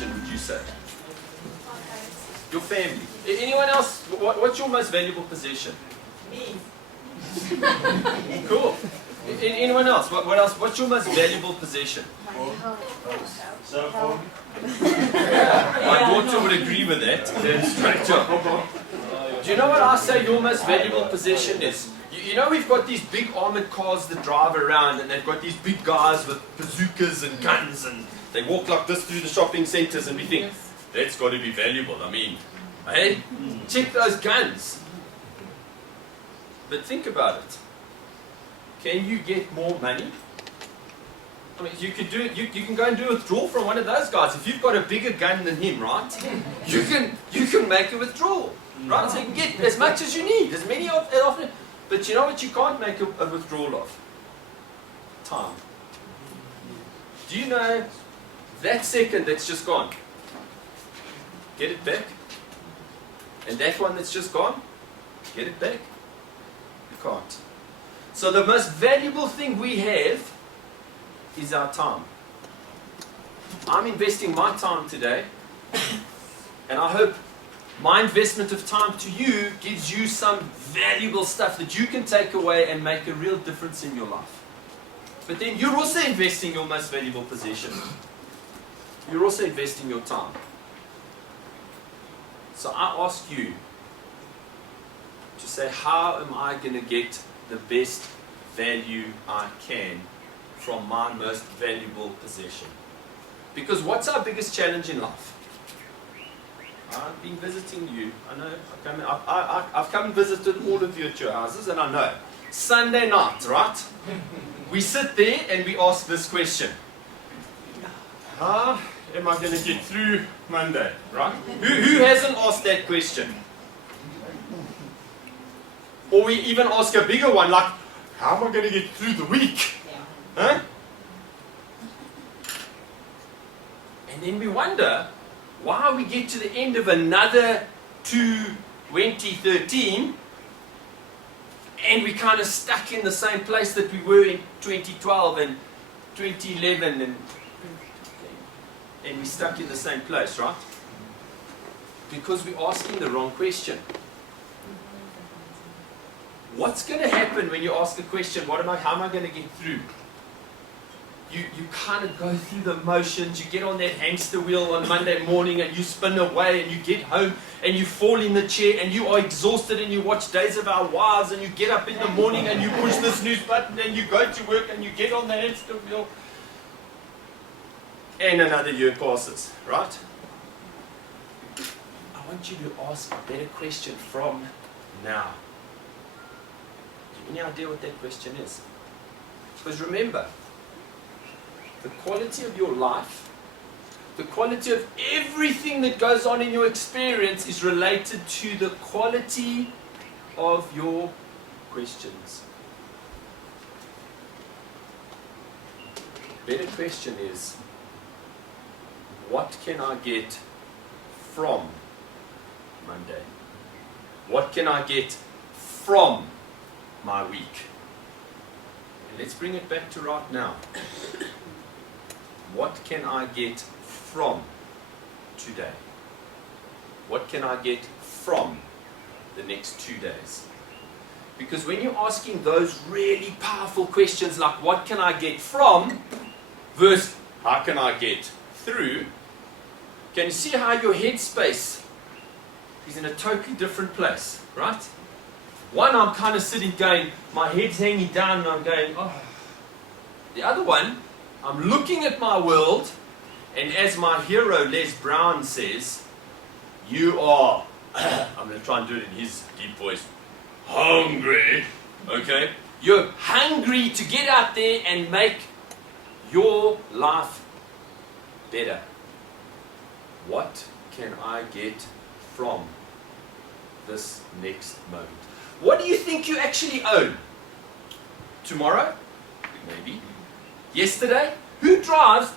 possession would you say? Your family. Anyone else? What's your most valuable possession? Me. Cool. Anyone else? What else? What's your most valuable possession? Cell phone. My daughter would agree with that. Straight up. Do you know what I say your most valuable possession is? You know we've got these big armored cars that drive around and they've got these big guys with bazookas and guns and they walk like this through the shopping centers and we think, that's got to be valuable. I mean, hey, check those guns. But think about it. Can you get more money? I mean, you could do it. You can go and do a withdrawal from one of those guys. If you've got a bigger gun than him, right? You can make a withdrawal, right? So you can get as much as you need, as many of as often. But you know what? You can't make a withdrawal of time. Do you know that second that's just gone? Get it back. And that one that's just gone, get it back. You can't. So the most valuable thing we have is our time. I'm investing my time today, and I hope my investment of time to you gives you some valuable stuff that you can take away and make a real difference in your life. But then you're also investing your most valuable possession. You're also investing your time. So I ask you to say, how am I going to get the best value I can from my most valuable possession? Because what's our biggest challenge in life? I've been visiting you. I know. I've come and visited all of you at your houses, and I know. Sunday night, right? We sit there and we ask this question. How am I going to get through Monday, right? Who hasn't asked that question? Or we even ask a bigger one, like, how am I going to get through the week? Huh? And then we wonder why we get to the end of another 2013 and we're kind of stuck in the same place that we were in 2012 and 2011 and we're stuck in the same place, right? Because we're asking the wrong question. What's going to happen when you ask the question, how am I going to get through? You kind of go through the motions, you get on that hamster wheel on Monday morning and you spin away and you get home and you fall in the chair and you are exhausted and you watch Days of Our Wives and you get up in the morning and you push the snooze button and you go to work and you get on the hamster wheel and another year passes, right? I want you to ask a better question from now. Do you have any idea what that question is? Because remember, the quality of your life, the quality of everything that goes on in your experience is related to the quality of your questions. The better question is, what can I get from Monday? What can I get from my week? And let's bring it back to right now. What can I get from today? What can I get from the next 2 days? Because when you're asking those really powerful questions like what can I get from versus how can I get through, can you see how your headspace is in a totally different place, right? One, I'm kind of sitting going, my head's hanging down and I'm going, oh. The other one, I'm looking at my world, and as my hero Les Brown says, you are, I'm going to try and do it in his deep voice, hungry, okay? You're hungry to get out there and make your life better. What can I get from this next moment? What do you think you actually own? Tomorrow? Maybe. Yesterday? Who drives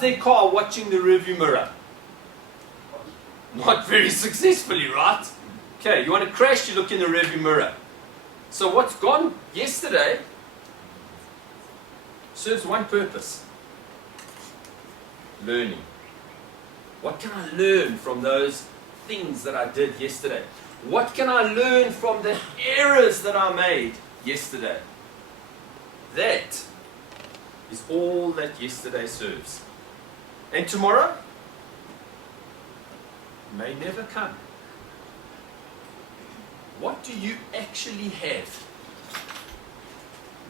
their car watching the rearview mirror? Not very successfully, right? Okay, you want to crash, you look in the rearview mirror. So what's gone yesterday serves one purpose. Learning. What can I learn from those things that I did yesterday? What can I learn from the errors that I made yesterday? That is all that yesterday serves. And tomorrow may never come. What do you actually have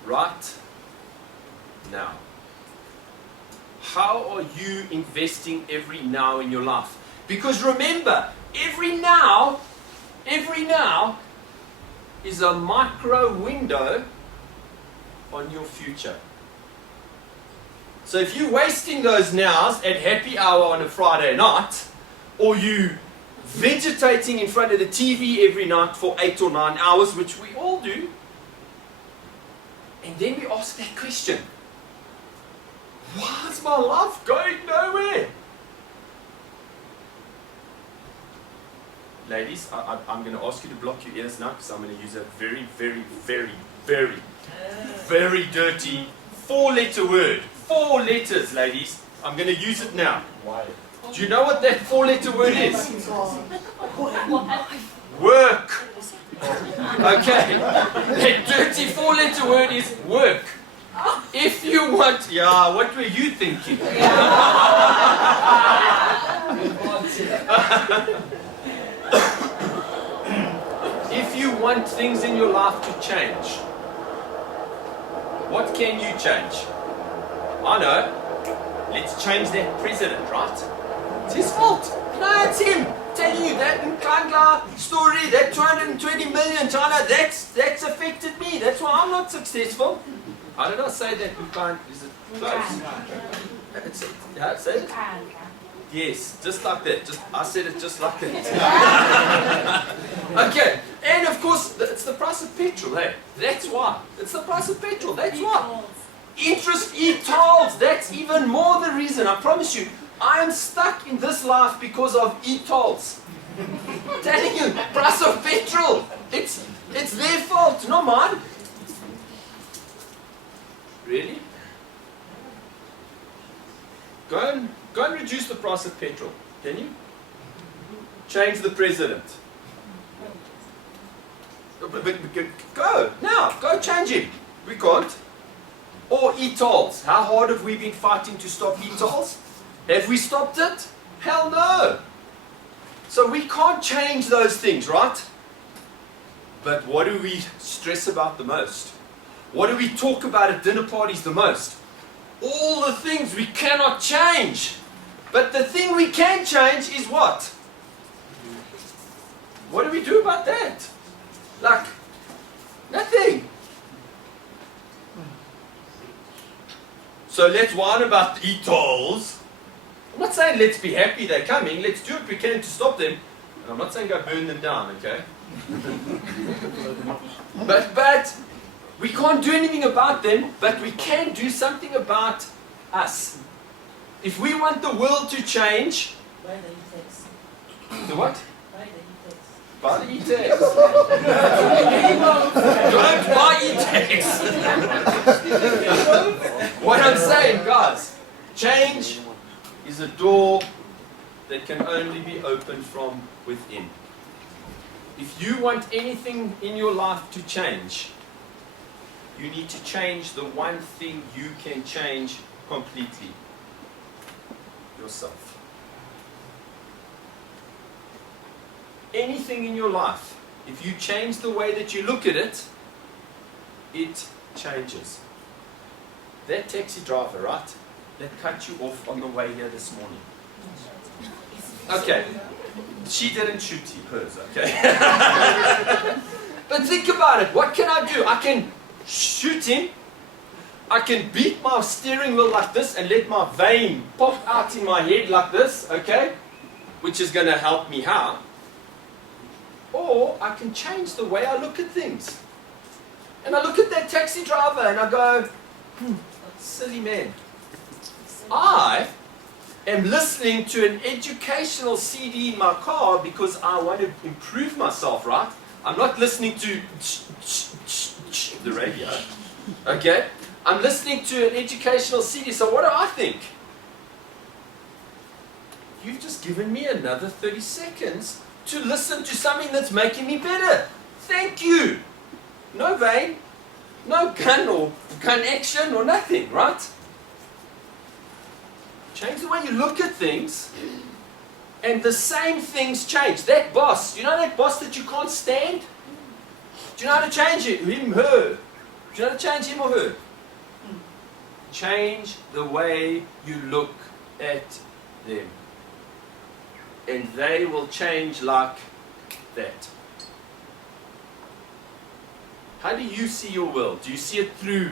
right now? How are you investing every now in your life? Because remember, every now is a micro window on your future. So if you're wasting those nows at happy hour on a Friday night, or you vegetating in front of the TV every night for 8 or 9 hours, which we all do, and then we ask that question, why is my life going nowhere? Ladies, I'm going to ask you to block your ears now, because I'm going to use a very, very, very, very, very dirty 4-letter word. 4 letters, ladies. I'm going to use it now. Why? Do you know what that 4-letter word is? Work. Okay. That dirty 4-letter word is work. If you want, yeah, what were you thinking? If you want things in your life to change, what can you change? I know. Let's change that president, right? It's his fault. No, it's him. Telling you that Nkandla story, that 220 million China, that's affected me. That's why I'm not successful. How did I say that? Is it close? Yeah, say it. Yes, just like that. I said it just like that. Okay, and of course, it's the price of petrol, hey? That's why. It's the price of petrol, that's why. Interest e-tolls, that's even more the reason. I promise you, I am stuck in this life because of e-tolls. I'm telling you, price of petrol. It's their fault, not mine. Really? Go and reduce the price of petrol. Can you? Change the president. Go now. Go change him. We can't. Or e-tolls. How hard have we been fighting to stop e-tolls? Have we stopped it? Hell no. So we can't change those things, right? But what do we stress about the most? What do we talk about at dinner parties the most? All the things we cannot change. But the thing we can change is what? What do we do about that? Like, nothing. So let's whine about the e-tolls. I'm not saying let's be happy they're coming. Let's do what we can to stop them. And I'm not saying go burn them down, okay? But we can't do anything about them, but we can do something about us. If we want the world to change, Buy the e-text. the what? Buy the e-text. Buy the e-text. Don't buy e-text. What I'm saying, guys, change is a door that can only be opened from within. If you want anything in your life to change, you need to change the one thing you can change completely. Yourself. Anything in your life, if you change the way that you look at it, it changes. That taxi driver, right, that cut you off on the way here this morning. Okay, she didn't shoot you, hers, okay? But think about it, what can I do? I can shoot him, I can beat my steering wheel like this and let my vein pop out in my head like this, okay? Which is going to help me how? Or I can change the way I look at things. And I look at that taxi driver and I go, silly man. I am listening to an educational CD in my car because I want to improve myself, right? I'm not listening to the radio, okay? I'm listening to an educational CD, so what do I think? you've just given me another 30 seconds to listen to something that's making me better. Thank you. No vein, no gun or gun action or nothing, right? Change the way you look at things, and the same things change. That boss, you know that boss that you can't stand? Do you know how to change it? Him, her. Do you know how to change him or her? Change the way you look at them. And they will change like that. How do you see your world? Do you see it through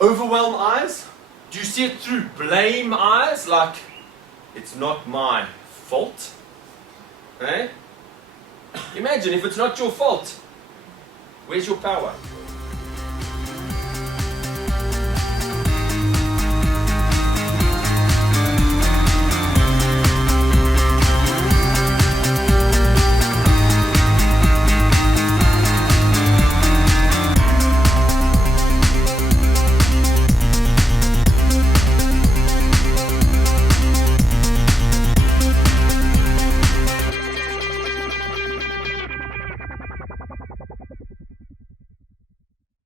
overwhelm eyes? Do you see it through blame eyes? Like, it's not my fault? Eh? Imagine if it's not your fault. Where's your power?